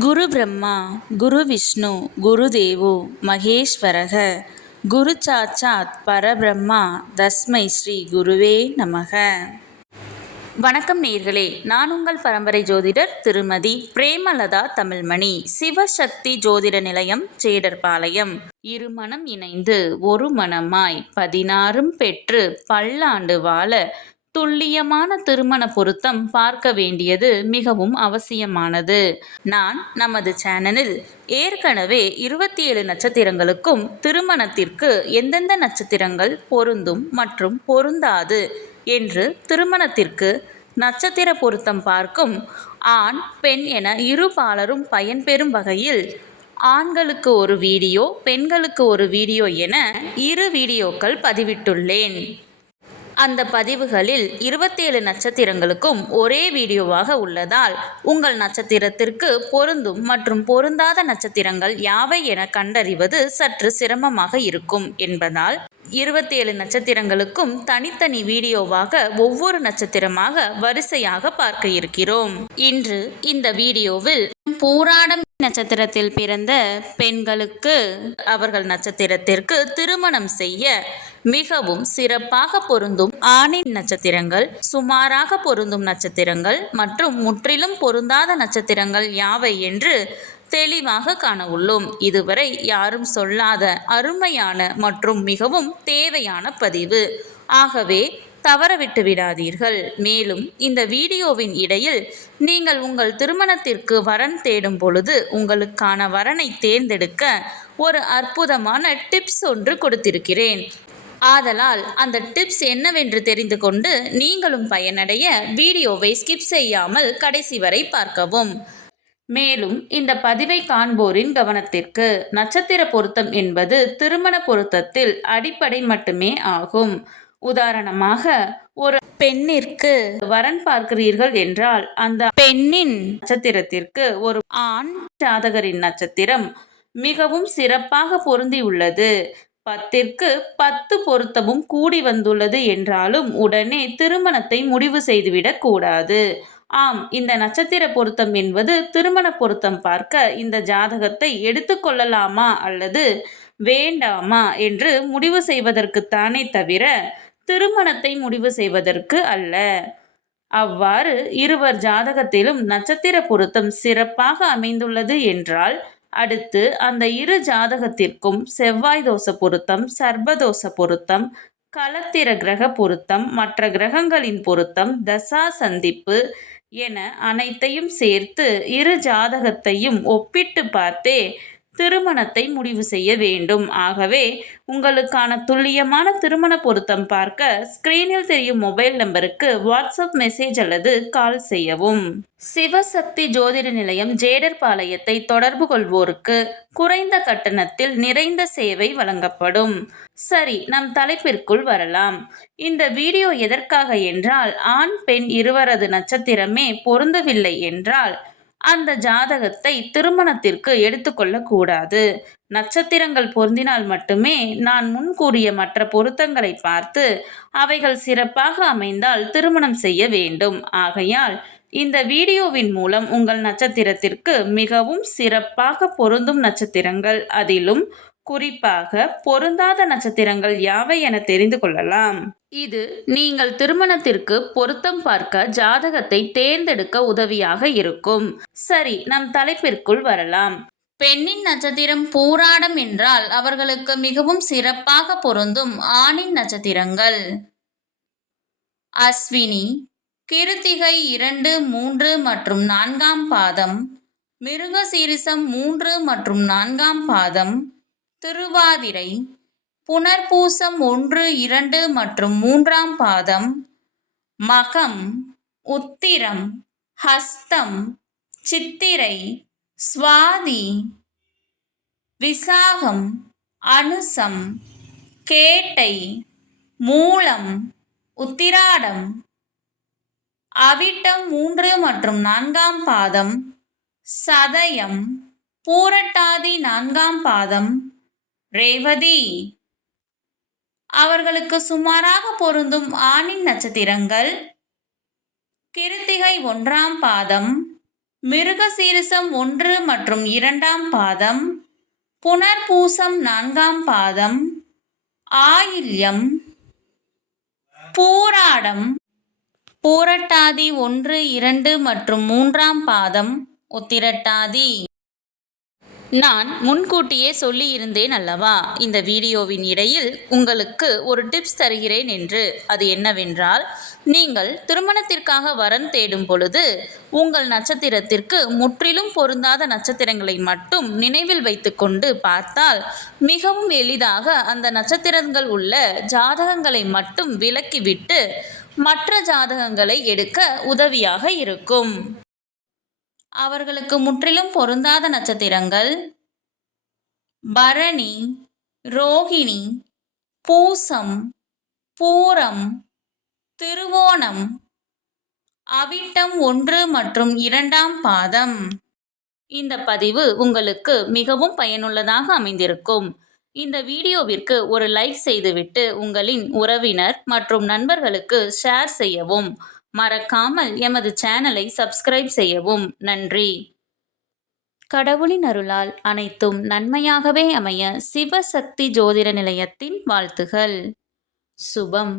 குரு பிரம்மா குரு விஷ்ணு குரு தேவோ மகேஸ்வரக குரு சாட்சாத் பரபிரம்மா தஸ்மை ஸ்ரீ குருவே நமக. வணக்கம் நேயர்களே, நான் உங்கள் பரம்பரை ஜோதிடர் திருமதி பிரேமலதா தமிழ்மணி. சிவசக்தி ஜோதிட நிலையம், ஜேடர்பாளையம். இருமனம் இணைந்து ஒரு மனமாய் 16 பெற்று பல்லாண்டு வாழ துல்லியமான திருமண பொருத்தம் பார்க்க வேண்டியது மிகவும் அவசியமானது. நான் நமது சேனலில் ஏற்கனவே 27 நட்சத்திரங்களுக்கும் திருமணத்திற்கு எந்தெந்த நட்சத்திரங்கள் பொருந்தும் மற்றும் பொருந்தாது என்று திருமணத்திற்கு நட்சத்திர பொருத்தம் பார்க்கும் ஆண் பெண் என இரு பாலரும் பயன்பெறும் வகையில் ஆண்களுக்கு ஒரு வீடியோ, பெண்களுக்கு ஒரு வீடியோ என 2 வீடியோக்கள் பதிவிட்டுள்ளேன். அந்த பதிவுகளில் 27 நட்சத்திரங்களுக்கும் ஒரே வீடியோவாக உள்ளதால் உங்கள் நட்சத்திரத்திற்கு பொருந்தும் மற்றும் பொருந்தாத நட்சத்திரங்கள் யாவை என கண்டறிவது சற்று சிரமமாக இருக்கும் என்பதால் 27 நட்சத்திரங்களுக்கும் தனித்தனி வீடியோவாக ஒவ்வொரு நட்சத்திரமாக வரிசையாக பார்க்க இருக்கிறோம். இன்று இந்த வீடியோவில் பூராடம் நட்சத்திரத்தில் பிறந்த பெண்களுக்கு அவர்கள் நட்சத்திரத்திற்கு திருமணம் செய்ய மிகவும் சிறப்பாக பொருந்தும் ஆணின் நட்சத்திரங்கள், சுமாராக பொருந்தும் நட்சத்திரங்கள் மற்றும் முற்றிலும் பொருந்தாத நட்சத்திரங்கள் யாவை என்று தெளிவாக காண உள்ளோம். இதுவரை யாரும் சொல்லாத அருமையான மற்றும் மிகவும் தேவையான பதிவு. ஆகவே தவறவிட்டு விடாதீர்கள். மேலும் இந்த வீடியோவின் இடையில் நீங்கள் உங்கள் திருமணத்திற்கு வரன் தேடும் பொழுது உங்களுக்கான வரனை தேர்ந்தெடுக்க ஒரு அற்புதமான டிப்ஸ் ஒன்று கொடுத்திருக்கிறேன். ஆதலால் அந்த டிப்ஸ் என்னவென்று தெரிந்து கொண்டு நீங்களும் பயனடைய வீடியோவை ஸ்கிப் செய்யாமல் கடைசி வரை பார்க்கவும். மேலும் இந்த பதிவை காண்போரின் கவனத்திற்கு, நட்சத்திர பொருத்தம் என்பது திருமண பொருத்தத்தில் அடிப்படை மட்டுமே ஆகும். உதாரணமாக, ஒரு பெண்ணிற்கு வரன் பார்க்கிறீர்கள் என்றால் அந்த பெண்ணின் நட்சத்திரத்திற்கு ஒரு ஆண் ஜாதகரின் நட்சத்திரம் மிகவும் சிறப்பாக பொருந்தி உள்ளது, 10ற்கு 10 பொருத்தமும் கூடி வந்துள்ளது என்றாலும் உடனே திருமணத்தை முடிவு செய்துவிடக் கூடாது. ஆம், இந்த நட்சத்திர பொருத்தம் என்பது திருமண பொருத்தம் பார்க்க இந்த ஜாதகத்தை எடுத்துக்கொள்ளலாமா அல்லது வேண்டாமா என்று முடிவு செய்வதற்குத்தானே தவிர திருமணத்தை முடிவு செய்வதற்கு அல்ல. அவ்வாறு இருவர் ஜாதகத்திலும் நட்சத்திர பொருத்தம் சிறப்பாக அமைந்துள்ளது என்றால் அடுத்து அந்த இரு ஜாதகத்திற்கும் செவ்வாய் தோஷ பொருத்தம், சர்ப்பதோஷ பொருத்தம், களத்திர கிரக பொருத்தம், மற்ற கிரகங்களின் பொருத்தம், தசா சந்திப்பு என அனைத்தையும் சேர்த்து இரு ஜாதகத்தையும் ஒப்பிட்டு பார்த்தே திருமணத்தை முடிவு செய்ய வேண்டும். ஆகவே உங்களுக்கான துல்லியமான திருமண பொருத்தம் பார்க்க ஸ்கிரீனில் தெரியும் மொபைல் நம்பருக்கு வாட்ஸ்அப் மெசேஜ் அல்லது கால் செய்யவும். சிவசக்தி ஜோதிட நிலையம், ஜேடர்பாளையத்தை தொடர்பு கொள்வோருக்கு குறைந்த கட்டணத்தில் நிறைந்த சேவை வழங்கப்படும். சரி, நம் தலைப்பிற்குள் வரலாம். இந்த வீடியோ எதற்காக என்றால், ஆண் பெண் இருவரது நட்சத்திரமே பொருந்தவில்லை என்றால் அந்த ஜாதகத்தை திருமணத்திற்கு எடுத்துக்கொள்ளக்கூடாது. நட்சத்திரங்கள் பொருந்தினால் மட்டுமே நான் முன் கூறிய மற்ற பொருத்தங்களை பார்த்து அவைகள் சிறப்பாக அமைந்தால் திருமணம் செய்ய வேண்டும். ஆகையால் இந்த வீடியோவின் மூலம் உங்கள் நட்சத்திரத்திற்கு மிகவும் சிறப்பாக பொருந்தும் நட்சத்திரங்கள், அதிலும் குறிப்பாக பொருந்தாத நட்சத்திரங்கள் யாவை என தெரிந்து கொள்ளலாம். இது நீங்கள் திருமணத்திற்கு பொருத்தம் பார்க்க ஜாதகத்தை தேர்ந்தெடுக்க உதவியாக இருக்கும். சரி, நம் தலைப்பிற்குள் வரலாம். பெண்ணின் நட்சத்திரம் பூராடம் என்றால் அவர்களுக்கு மிகவும் சிறப்பாக பொருந்தும் ஆணின் நட்சத்திரங்கள் அஸ்வினி, கிருத்திகை 2, 3 மற்றும் 4ஆம் பாதம், மிருகசீரிசம் 3 மற்றும் 4ஆம் பாதம், திருவாதிரை, புனர்பூசம் 1, 2 மற்றும் 3ஆம் பாதம், மகம், உத்திரம், ஹஸ்தம், சித்திரை, சுவாதி, விசாகம், அனுசம், கேட்டை, மூலம், உத்திராடம், அவிட்டம் 3 மற்றும் 4ஆம் பாதம், சதயம், பூரட்டாதி 4ஆம் பாதம், ரேவதி. அவர்களுக்கு சுமாராக பொருந்தும் ஆணின் நட்சத்திரங்கள் கிருத்திகை 1ஆம் பாதம், மிருகசீரிசம் 1 மற்றும் 2ஆம் பாதம், புனர்பூசம் 4ஆம் பாதம், ஆயில்யம், பூராடம், பூரட்டாதி 1, 2 மற்றும் 3ஆம் பாதம், உத்திரட்டாதி. நான் முன்கூட்டியே சொல்லி இருந்தேன் அல்லவா, இந்த வீடியோவின் இடையில் உங்களுக்கு ஒரு டிப்ஸ் தருகிறேன் என்று. அது என்னவென்றால், நீங்கள் திருமணத்திற்காக வரன் தேடும் பொழுது உங்கள் நட்சத்திரத்திற்கு முற்றிலும் பொருந்தாத நட்சத்திரங்களை மட்டும் நினைவில் வைத்துக்கொண்டு பார்த்தால் மிகவும் எளிதாக அந்த நட்சத்திரங்கள் உள்ள ஜாதகங்களை மட்டும் விலக்கிவிட்டு மற்ற ஜாதகங்களை எடுக்க உதவியாக இருக்கும். அவர்களுக்கு முற்றிலும் பொருந்தாத நட்சத்திரங்கள் பரணி, ரோகிணி, பூசம், பூரம், திருவோணம், அவிட்டம் 1 மற்றும் 2ஆம் பாதம். இந்த பதிவு உங்களுக்கு மிகவும் பயனுள்ளதாக அமைந்திருக்கும். இந்த வீடியோவிற்கு ஒரு லைக் செய்துவிட்டு உங்களின் உறவினர் மற்றும் நண்பர்களுக்கு ஷேர் செய்யவும். மறக்காமல் எமது சேனலை சப்ஸ்கிரைப் செய்யவும். நன்றி. கடவுளின் அருளால் அனைத்தும் நன்மையாகவே அமைய சிவசக்தி ஜோதிட நிலையத்தின் வாழ்த்துகள். சுபம்.